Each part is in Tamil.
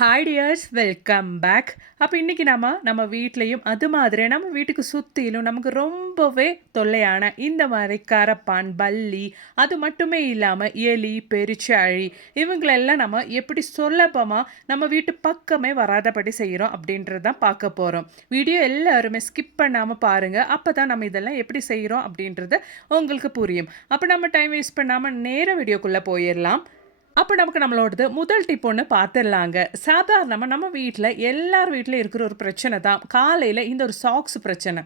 Hi tears, welcome back. அப்போ இன்றைக்கி நம்ம வீட்லேயும் அது மாதிரி நம்ம வீட்டுக்கு சுற்றிலும் நமக்கு ரொம்பவே தொல்லையான இந்த மாதிரி கரப்பான், பல்லி, அது மட்டுமே இல்லாமல் எலி, பெருச்சாழி இவங்களெல்லாம் நம்ம எப்படி சுலபமாக நம்ம வீட்டு பக்கமே வராதபடி செய்கிறோம் அப்படின்றது தான் பார்க்க போகிறோம். வீடியோ எல்லாருமே ஸ்கிப் பண்ணாமல் பாருங்கள். அப்போ தான் நம்ம இதெல்லாம் எப்படி செய்கிறோம் அப்படின்றது உங்களுக்கு புரியும். அப்போ நம்ம டைம் வேஸ்ட் பண்ணாமல் நேர வீடியோக்குள்ளே போயிடலாம். அப்போ நமக்கு நம்மளோடது முதல் டிப் ஒன்று பார்த்துடலாங்க. சாதாரணமாக நம்ம வீட்டில் எல்லார் வீட்டிலும் இருக்கிற ஒரு பிரச்சனை தான் காலையில் இந்த ஒரு சாக்ஸ் பிரச்சனை.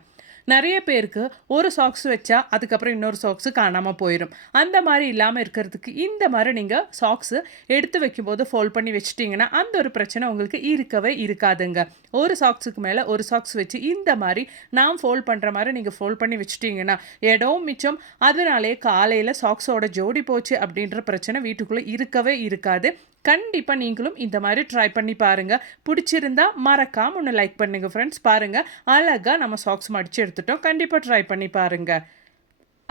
நிறைய பேருக்கு ஒரு சாக்ஸ் வச்சா அதுக்கப்புறம் இன்னொரு சாக்ஸு காணாமல் போயிடும். அந்த மாதிரி இல்லாமல் இருக்கிறதுக்கு இந்த மாதிரி நீங்கள் சாக்ஸு எடுத்து வைக்கும்போது ஃபோல்ட் பண்ணி வச்சிட்டிங்கன்னா அந்த ஒரு பிரச்சனை உங்களுக்கு இருக்கவே இருக்காதுங்க. ஒரு சாக்ஸுக்கு மேலே ஒரு சாக்ஸ் வச்சு இந்த மாதிரி நான் ஃபோல்ட் பண்ணுற மாதிரி நீங்கள் ஃபோல்ட் பண்ணி வச்சிட்டிங்கன்னா இடம் மிச்சம். அதனாலே காலையில் சாக்ஸோட ஜோடி போச்சு அப்படின்ற பிரச்சனை வீட்டுக்குள்ளே இருக்கவே இருக்காது. கண்டிப்பாக நீங்களும் இந்த மாதிரி ட்ரை பண்ணி பாருங்கள். பிடிச்சிருந்தா மறக்காம ஒன்று லைக் பண்ணுங்கள் ஃப்ரெண்ட்ஸ். பாருங்கள், அழகாக நம்ம சாக்ஸ் மடித்து எடுத்துட்டோம். கண்டிப்பாக ட்ரை பண்ணி பாருங்கள்.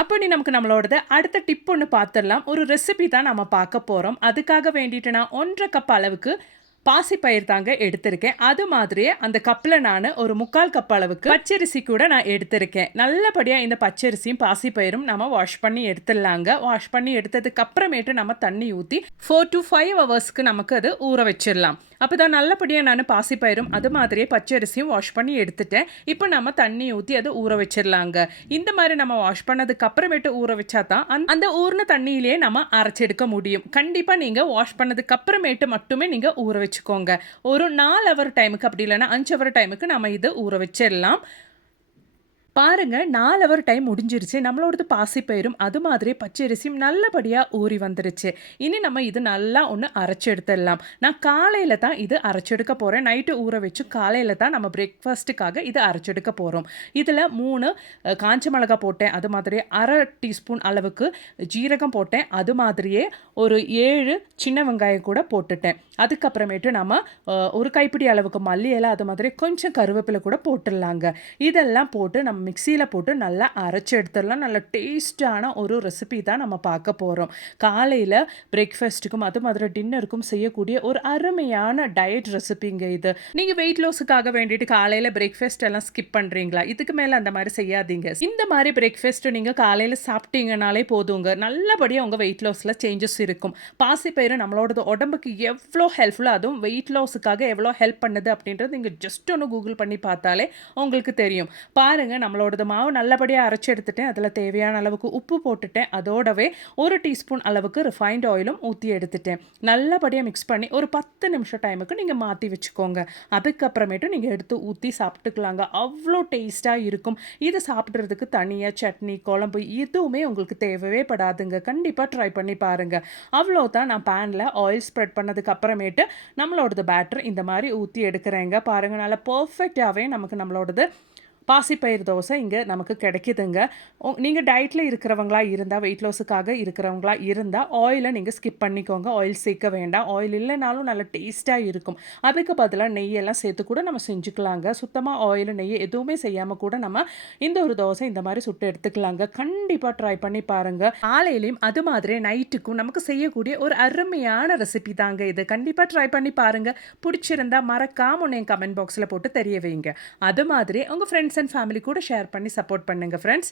அப்படி நமக்கு நம்மளோடது அடுத்த டிப் ஒன்று பார்த்துடலாம். ஒரு ரெசிபி தான் நம்ம பார்க்க போகிறோம். அதுக்காக வேண்டிட்டு நான் 1.5 கப் அளவுக்கு பாசிப்பயிர் தாங்க எடுத்திருக்கேன். அது மாதிரியே அந்த கப்பில் நான் ஒரு 3/4 கப் அளவுக்கு பச்சரிசி கூட நான் எடுத்திருக்கேன். நல்லபடியாக இந்த பச்சரிசியும் பாசிப்பயிரும் நம்ம வாஷ் பண்ணி எடுத்துடலாங்க. வாஷ் பண்ணி எடுத்ததுக்கு அப்புறமேட்டு நம்ம தண்ணி ஊற்றி 4 to 5 ஹவர்ஸ்க்கு நமக்கு அது ஊற வச்சிடலாம். அப்போ தான் நல்லபடியாக நான் பாசிப்பயிரும் அது மாதிரியே பச்சரிசியும் வாஷ் பண்ணி எடுத்துட்டேன். இப்போ நம்ம தண்ணி ஊற்றி அதை ஊற வச்சிடலாங்க. இந்த மாதிரி நம்ம வாஷ் பண்ணதுக்கு அப்புறமேட்டு ஊற வச்சா தான் அந்த ஊறின தண்ணியிலேயே நம்ம அரைச்செடுக்க முடியும். கண்டிப்பாக நீங்கள் வாஷ் பண்ணதுக்கு அப்புறமேட்டு மட்டுமே நீங்கள் ஊற வச்சுக்கோங்க. ஒரு 4 ஹவர் டைமுக்கு, அப்படி இல்லைன்னா 5 ஹவர் டைமுக்கு நம்ம இதை ஊற வச்சிடலாம். பாருங்க, 4 ஹவர் டைம் முடிஞ்சிருச்சு. நம்மளோடது பாசிப்பயிரும் அது மாதிரி பச்சரிசியும் நல்லபடியாக ஊறி வந்துருச்சு. இனி நம்ம இது நல்லா ஒன்று அரைச்சி எடுத்துடலாம். நான் காலையில் தான் இது அரைச்செடுக்க போகிறேன். நைட்டு ஊற வச்சு காலையில் தான் நம்ம பிரேக்ஃபாஸ்ட்டுக்காக இது அரைச்செடுக்க போகிறோம். இதில் 3 காஞ்ச மிளகா போட்டேன். அது மாதிரி 1/2 டீஸ்பூன் அளவுக்கு ஜீரகம் போட்டேன். அது மாதிரியே ஒரு 7 சின்ன வெங்காயம் கூட போட்டுட்டேன். அதுக்கப்புறமேட்டு நம்ம ஒரு கைப்பிடி அளவுக்கு மல்லி இலை, அது மாதிரி கொஞ்சம் கருவேப்பிலை கூட போட்டுடலாங்க. இதெல்லாம் போட்டு நம்ம மிக்சியில் போட்டு நல்லா அரைச்சி எடுத்துடலாம். நல்ல டேஸ்டான ஒரு ரெசிபி தான் நம்ம பார்க்க போகிறோம். காலையில் பிரேக்ஃபாஸ்ட்டுக்கும் அது மாதிரி டின்னருக்கும் செய்யக்கூடிய ஒரு அருமையான டயட் ரெசிபிங்க இது. நீங்கள் வெயிட் லாஸுக்காக வேண்டிட்டு காலையில் பிரேக்ஃபாஸ்ட் எல்லாம் ஸ்கிப் பண்ணுறீங்களா? இதுக்கு மேலே அந்த மாதிரி செய்யாதீங்க. இந்த மாதிரி பிரேக்ஃபாஸ்ட்டு நீங்கள் காலையில் சாப்பிட்டீங்கனாலே போதுங்க. நல்லபடியாக உங்கள் வெயிட் லாஸில் சேஞ்சஸ் இருக்கும். பாசிப்பயிறு நம்மளோட உடம்புக்கு எவ்வளோ ஹெல்ப்ஃபுல்லாக, அதுவும் வெயிட் லாஸுக்காக எவ்வளோ ஹெல்ப் பண்ணுது அப்படின்றது நீங்கள் ஜஸ்ட் ஒன்று கூகுள் பண்ணி பார்த்தாலே உங்களுக்கு தெரியும். பாருங்கள், நம்மளோடது மாவு நல்லபடியாக அரைச்சி எடுத்துட்டேன். அதில் தேவையான அளவுக்கு உப்பு போட்டுட்டேன். அதோடவே 1 டீஸ்பூன் அளவுக்கு ரிஃபைண்ட் ஆயிலும் ஊற்றி எடுத்துட்டேன். நல்லபடியாக மிக்ஸ் பண்ணி ஒரு 10 நிமிஷம் டைமுக்கு நீங்கள் மாற்றி வச்சுக்கோங்க. அதுக்கப்புறமேட்டு நீங்கள் எடுத்து ஊற்றி சாப்பிட்டுக்கலாங்க. அவ்வளோ டேஸ்ட்டாக இருக்கும். இது சாப்பிட்றதுக்கு தனியாக சட்னி, குழம்பு எதுவுமே உங்களுக்கு தேவையே படாதுங்க. கண்டிப்பாக ட்ரை பண்ணி பாருங்கள். அவ்வளோதான். நான் பேனில் ஆயில் ஸ்ப்ரெட் பண்ணதுக்கு அப்புறமேட்டு நம்மளோடது பேட்டர் இந்த மாதிரி ஊற்றி எடுக்கிறேங்க. பாருங்கள், நல்லா பர்ஃபெக்டாகவே நமக்கு நம்மளோடது பாசிப்பயிர் தோசை இங்கே நமக்கு கிடைக்குதுங்க. நீங்கள் டயட்டில் இருக்கிறவங்களா இருந்தால், வெயிட் லாஸுக்காக இருக்கிறவங்களா இருந்தால் ஆயிலை நீங்கள் ஸ்கிப் பண்ணிக்கோங்க. ஆயில் சேர்க்க வேண்டாம். ஆயில் இல்லைனாலும் நல்ல டேஸ்ட்டாக இருக்கும். அதுக்கு பதிலாக நெய்யெல்லாம் சேர்த்து கூட நம்ம செஞ்சுக்கலாங்க. சுத்தமாக ஆயில், நெய் எதுவுமே செய்யாமல் கூட நம்ம இந்த ஒரு தோசை இந்த மாதிரி சுட்டு எடுத்துக்கலாங்க. கண்டிப்பாக ட்ரை பண்ணி பாருங்கள். காலையிலையும் அது மாதிரி நைட்டுக்கும் நமக்கு செய்யக்கூடிய ஒரு அருமையான ரெசிபி தாங்க இது. கண்டிப்பாக ட்ரை பண்ணி பாருங்கள். பிடிச்சிருந்தா மறக்காம ஒன்று என் கமெண்ட் பாக்ஸில் போட்டு தெரிய வைங்க. அது மாதிரி உங்கள் ஃப்ரெண்ட்ஸ் அண்ட் ஃபேமிலி கூட ஷேர் பண்ணி சப்போர்ட் பண்ணுங்கள் ஃப்ரெண்ட்ஸ்.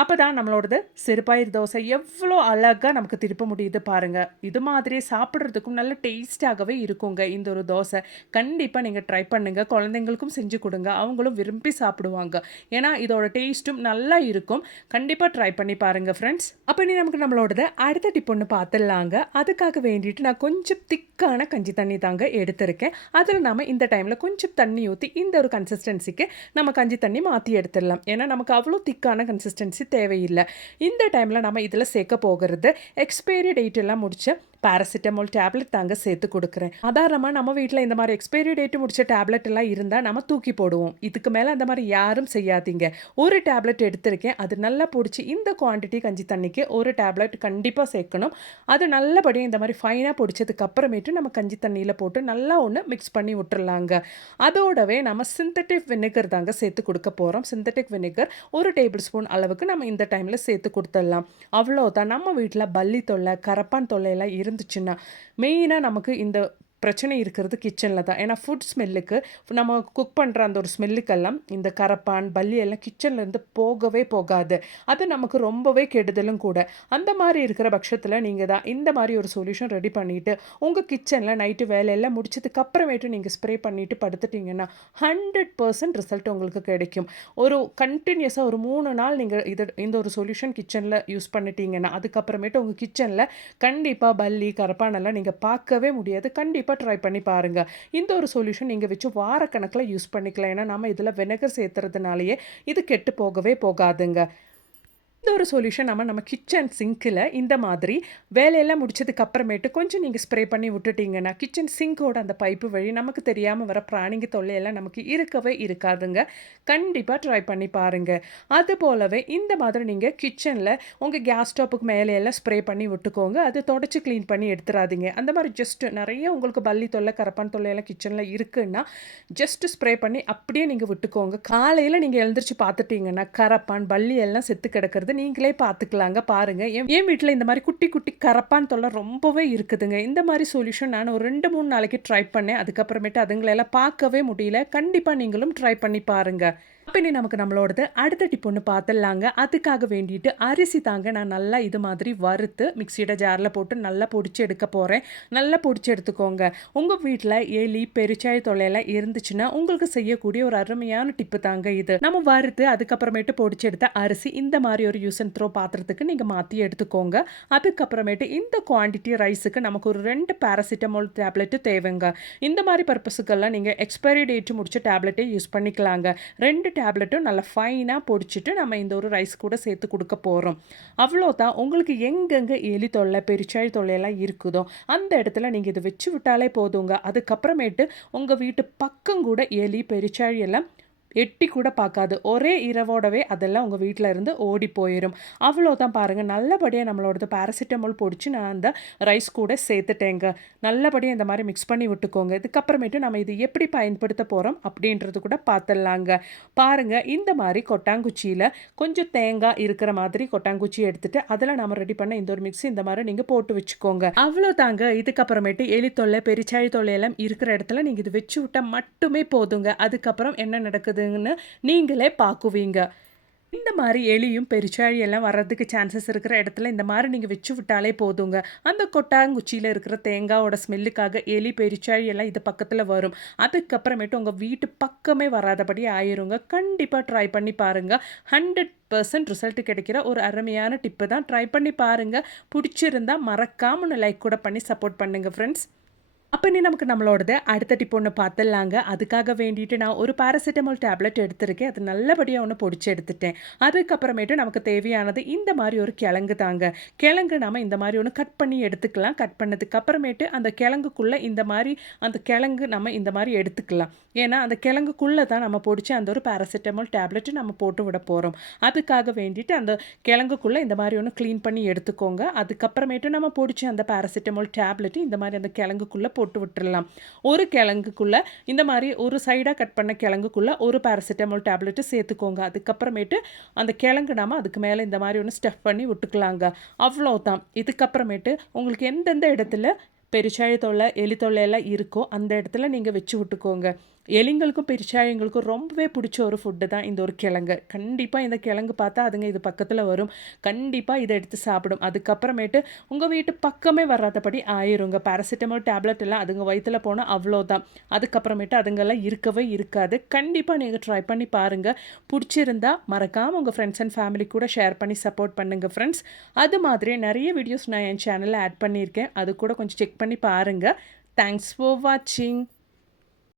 அப்போ தான் நம்மளோடது சிறுபயிர் தோசை எவ்வளோ அழகாக நமக்கு திருப்ப முடியுது பாருங்கள். இது மாதிரி சாப்பிட்றதுக்கும் நல்ல டேஸ்ட்டாகவே இருக்குங்க இந்த ஒரு தோசை. கண்டிப்பாக நீங்கள் ட்ரை பண்ணுங்கள். குழந்தைங்களுக்கும் செஞ்சு கொடுங்க. அவங்களும் விரும்பி சாப்பிடுவாங்க. ஏன்னா இதோட டேஸ்ட்டும் நல்லா இருக்கும். கண்டிப்பாக ட்ரை பண்ணி பாருங்கள் ஃப்ரெண்ட்ஸ். அப்போ நீ நம்மளோடது அடுத்த டிப் ஒன்று பார்த்துடலாங்க. அதுக்காக வேண்டிட்டு நான் கொஞ்சம் திக்கான கஞ்சி தண்ணி தாங்க எடுத்திருக்கேன். அதில் நம்ம இந்த டைமில் கொஞ்சம் தண்ணி ஊற்றி இந்த ஒரு கன்சிஸ்டன்சிக்கு நம்ம கஞ்சி தண்ணி மாற்றி எடுத்துடலாம். ஏன்னா நமக்கு அவ்வளோ திக்கான கன்சிஸ்டன்சி தேவையில்லை. இந்த டைமில் நம்ம இதில் சேர்க்க போகிறது எக்ஸ்பைரி டேட் எல்லாம் முடிச்ச பேராசிட்டமால் டேப்லெட் தாங்க சேர்த்து கொடுக்குறேன். சாதாரணமாக நம்ம வீட்டில் இந்த மாதிரி எக்ஸ்பைரி டேட்டு முடிச்ச டேப்லெட் எல்லாம் இருந்தால் நம்ம தூக்கி போடுவோம். இதுக்கு மேலே அந்த மாதிரி யாரும் செய்யாதீங்க. ஒரு டேப்லெட் எடுத்திருக்கேன். அது நல்லா பிடிச்சி இந்த குவான்டிட்டி கஞ்சி தண்ணிக்கு ஒரு டேப்லெட் கண்டிப்பாக சேர்க்கணும். அது நல்லபடியாக இந்த மாதிரி ஃபைனாக பிடிச்சதுக்கு அப்புறமேட்டு நம்ம கஞ்சி தண்ணியில் போட்டு நல்லா ஒன்று மிக்ஸ் பண்ணி விட்டுறலாங்க. அதோடவே நம்ம சிந்தட்டிக் வினிகர் தாங்க சேர்த்து கொடுக்க போகிறோம். சிந்தட்டிக் வினிகர் 1 டேபிள் ஸ்பூன் அளவுக்கு நம்ம இந்த டைமில் சேர்த்து கொடுத்துடலாம். அவ்வளோதான். நம்ம வீட்டில் பல்லி தொல்லை, கரப்பான் தொல்லையெல்லாம் இருந்துச்சுன்னா மெயினாக நமக்கு இந்த பிரச்சனை இருக்கிறது கிச்சனில் தான். ஏன்னா ஃபுட் ஸ்மெல்லுக்கு நம்ம குக் பண்ணுற அந்த ஒரு ஸ்மெல்லுக்கெல்லாம் இந்த கரப்பான், பல்லி எல்லாம் கிச்சன்லேருந்து போகவே போகாது. அது நமக்கு ரொம்பவே கெடுதலும் கூட. அந்த மாரி இருக்கிற பட்சத்தில நீங்க தான் இந்த மாரி ஒரு சொல்யூஷன் ரெடி பண்ணிட்டு, உங்க கிச்சன்ல நைட்டு வேலையெல்லாம் முடிச்சதுக்கு அப்புறமேட்டு நீங்க ஸ்ப்ரே பண்ணிட்டு படுத்துட்டீங்கன்னா, 100% ரிசல்ட் உங்களுக்கு கிடைக்கும். ஒரு கன்டினியூஸா ஒரு 3 நாள் நீங்க இந்த ஒரு சொல்யூஷன் கிச்சன்ல யூஸ் பண்ணிட்டீங்கன்னா, அதுக்கப்புறமேட்டு உங்க கிச்சன்ல கண்டிப்பா பல்லி, கரப்பானெல்லாம் நீங்க பார்க்கவே முடியாது. கண்டிப்பா ட்ரை பண்ணி பாருங்க. இந்த ஒரு சொல்யூஷன் நீங்க வச்சு வாரக்கணக்குல யூஸ் பண்ணிக்கலாம். ஏன்னா, நம்ம இதில வினெகர் சேர்த்துறதுனாலயே இது கெட்டு போகவே போகாதுங்க. இந்த ஒரு சொல்யூஷன் நம்ம கிச்சன் சிங்க்ல இந்த மாதிரி வேலையெல்லாம் முடிச்சதுக்கு அப்புறமேட்டு கொஞ்சம் நீங்க ஸ்ப்ரே பண்ணி விட்டுட்டீங்கன்னா, கிச்சன் சிங்க்கோட அந்த பைப்பு வழி நமக்கு தெரியாம வர பிராணிங்க தொல்லையெல்லாம் நமக்கு இருக்கவே இருக்காதுங்க. கண்டிப்பா ட்ரை பண்ணி பாருங்க. அது போலவே இந்த மாதிரி நீங்க கிச்சன்ல உங்க கேஸ் ஸ்டவ்வுக்கு மேலேயெல்லாம் ஸ்ப்ரே பண்ணி விட்டுக்கோங்க. அது தொடச்சு கிளீன் பண்ணி எடுத்துறாதீங்க. அந்த மாரி ஜஸ்ட் நெறைய உங்களுக்கு பல்லி தொல்லை, கரப்பான் தொல்லையெல்லாம் கிச்சன்ல இருக்குன்னா, ஜஸ்ட் ஸ்ப்ரே பண்ணி அப்படியே நீங்க விட்டுக்கோங்க. காலையில நீங்க எழுந்திரிச்சு பார்த்துட்டீங்கன்னா, கரப்பான், பல்லி எல்லாம் செத்து கிடக்கிறது நீங்களே பார்த்துக்கலாங்க. பாருங்க. என் என் வீட்ல இந்த மாரி குட்டி, குட்டி கரப்பான் தொல்லை ரொம்பவே இருக்குதுங்க. இந்த மாரி சொல்யூஷன் நான் ஒரு 2, 3 நாளைக்கு ட்ரை பண்ணேன். அதுக்கப்புறமேட்டு அதுங்களெல்லாம் பார்க்கவே முடியல. கண்டிப்பா நீங்களும் ட்ரை பண்ணி பாருங்க. அப்ப இனி நமக்கு நம்மளோடது அடுத்த டிப் ஒண்ணு பார்த்துடலாங்க. அதுக்காக வேண்டிட்டு அரிசி தாங்க நான் நல்லா இது மாதிரி வறுத்து மிக்ஸியோட ஜார்ல போட்டு நல்லா பொடிச்சு எடுக்க போறேன். நல்லா பொடிச்சு எடுத்துக்கோங்க. உங்க வீட்ல எலி, பெருச்சாளி தொல்லையெல்லாம் இருந்துச்சுன்னா, உங்களுக்கு செய்யக்கூடிய ஒரு அருமையான டிப்பு தாங்க இது. நம்ம வறுத்து அதுக்கப்புறமேட்டு பொடிச்சு எடுத்த அரிசி இந்த மாரி ஒரு யூஸ் அண்ட் த்ரோ பாத்திரத்துக்கு நீங்க மாத்தி எடுத்துக்கோங்க. அதுக்கப்புறமேட்டு இந்த குவான்டிட்டி ரைஸுக்கு நமக்கு ஒரு 2 பாராசிட்டமால் டேப்லெட் தேவைங்க. இந்த மாரி பர்ப்பஸுக்கெல்லாம் நீங்க எக்ஸ்பைரி டேட் முடிச்ச டேப்லெட்டே யூஸ் பண்ணிக்கலாங்க. 2 டேப்லெட்டும் நல்லா ஃபைனா பொடிச்சிட்டு நம்ம இந்த ஒரு ரைஸ் கூட சேர்த்து குடுக்க போறோம். அவ்வளோதான். உங்களுக்கு எங்கெங்க எலி தொல்லை, பெருச்சாளி தொல்லையெல்லாம் இருக்குதோ, அந்த இடத்துல நீங்க இத வச்சு விட்டாலே போதுங்க. அதுக்கப்புறமேட்டு உங்க வீட்டு பக்கம் கூட எலி, பெருச்சாளி எல்லாம் எட்டி கூட பார்க்காது. ஒரே இரவோடவே அதெல்லாம் உங்க வீட்ல இருந்து ஓடி போயிரும். அவ்வளோதான் பாருங்க. நல்லபடியா நம்மளோடது பாராசிட்டமால் பொடிச்சு நான் அந்த ரைஸ் கூட சேர்த்துட்டேங்க. நல்லபடியா இந்த மாரி மிக்ஸ் பண்ணி விட்டுக்கோங்க. இதுக்கப்புறமேட்டு நம்ம இது எப்படி பயன்படுத்த போறோம் அப்படின்றது கூட பார்த்துடலாங்க. பாருங்க இந்த மாரி கொட்டாங்குச்சியில கொஞ்சம் தேங்காய் இருக்கிற மாதிரி கொட்டாங்குச்சி எடுத்துட்டு, அதில நாம ரெடி பண்ண இந்த ஒரு மிக்ஸி இந்த மாரி நீங்க போட்டு வச்சுக்கோங்க. அவ்வளோதாங்க. இதுக்கப்புறமேட்டு எலி தொல்லை, பெருச்சாளி தொல்லை எல்லாம் இருக்கிற இடத்துல நீங்க இது வச்சு விட்டா மட்டுமே போதுங்க. அதுக்கப்புறம் என்ன நடக்குதுன்னு நீங்களே பார்க்குவீங்க. இந்த மாரி எலியும், பெருச்சாழி எல்லாம் வர்றதுக்கு சான்சஸ் இருக்கிற இடத்துல இந்த மாரி நீங்க வச்சு விட்டாலே போதுங்க. அந்த கொட்டாங்குச்சியில இருக்கிற தேங்காவோட ஸ்மெல்லுக்காக எலி, பெருச்சாழி எல்லாம் இது பக்கத்துல வரும். அதுக்கப்புறமேட்டு உங்க வீட்டு பக்கமே வராதபடி ஆயிருங்க. கண்டிப்பா ட்ரை பண்ணி பாருங்க. 100% ரிசல்ட் கிடைக்கிற ஒரு அருமையான டிப்பு தான். ட்ரை பண்ணி பாருங்க. புடிச்சிருந்தா மறக்காம ஒண்ணு லைக் கூட பண்ணி சப்போர்ட் பண்ணுங்க ஃப்ரெண்ட்ஸ். அப்ப இனி நமக்கு நம்மளோடது அடுத்த டிப் ஒண்ணு பார்த்துடலாங்க. அதுக்காக வேண்டிட்டு நான் ஒரு பாராசிட்டமால் டேப்லெட் எடுத்திருக்கேன். அது நல்லபடியா ஒண்ணு பொடிச்சு எடுத்துட்டேன். அதுக்கப்புறமேட்டு நமக்கு தேவையானது இந்த மாரி ஒரு கிழங்கு தாங்க. கிழங்கு நாம இந்த மாரி ஒண்ணு கட் பண்ணி எடுத்துக்கலாம். கட் பண்ணதுக்கு அப்புறமேட்டு அந்த கிழங்குக்குள்ள இந்த மாரி அந்த கிழங்கு நம்ம இந்த மாரி எடுத்துக்கலாம். ஏன்னா, அந்த கிழங்குக்குள்ள தான் நம்ம பொடிச்ச அந்த ஒரு பாராசிட்டமால் டேப்லெட் நம்ம போட்டு விட போறோம். அதுக்காக வேண்டிட்டு அந்த கிழங்குக்குள்ள இந்த மாரி ஒண்ணு கிளீன் பண்ணி எடுத்துக்கோங்க. அதுக்கப்புறமேட்டு நம்ம பொடிச்ச அந்த பாராசிட்டமால் டேப்லெட் இந்த மாரி அந்த கிழங்குக்குள்ள போட்டு விட்டுறலாம். ஒரு கிழங்குக்குள்ள இந்த மாரி ஒரு சைடா கட் பண்ண கிழங்குக்குள்ள ஒரு பாராசிட்டமால் டேப்லெட் சேர்த்துக்கோங்க. அதுக்கப்புறமேட்டு அந்த கிழங்கு நாம அதுக்கு மேல இந்த மாரி ஒண்ணு ஸ்டஃப் பண்ணி விட்டுக்கலாங்க. அவ்வளோதான். இதுக்கப்புறமேட்டு உங்களுக்கு எந்தெந்த இடத்துல பெருச்சாழி தொல்லை, எலி தொல்லை எல்லாம் இருக்கோ அந்த இடத்துல நீங்க வச்சு விட்டுக்கோங்க. எலிங்களுக்கும், பெருச்சாழிங்களுக்கும் ரொம்பவே பிடிச்ச ஒரு ஃபுட்டு தான் இந்த ஒரு கிழங்கு. கண்டிப்பா இந்த கிழங்கு பார்த்தா அதுங்க இது பக்கத்துல வரும். கண்டிப்பா இத எடுத்து சாப்பிடும். அதுக்கப்புறமேட்டு உங்க வீட்டு பக்கமே வராதபடி ஆயிருங்க. பாராசிட்டமால் டேப்லெட் எல்லாம் அதுங்க வயித்துல போனா அவ்வளோதான். அதுக்கப்புறமேட்டு அதுங்கெல்லாம் இருக்கவே இருக்காது. கண்டிப்பா நீங்க ட்ரை பண்ணி பாருங்க. புடிச்சிருந்தா மறக்காம உங்க ஃப்ரெண்ட்ஸ் அண்ட் ஃபேமிலி கூட ஷேர் பண்ணி சப்போர்ட் பண்ணுங்க ஃப்ரெண்ட்ஸ். அது மாதிரியே நெறைய வீடியோஸ் நான் என் சேனல்ல ஆட் பண்ணியிருக்கேன். அது கூட கொஞ்சம் செக் பண்ணி பாருங்க. தேங்க்ஸ் ஃபார் வாட்சிங்.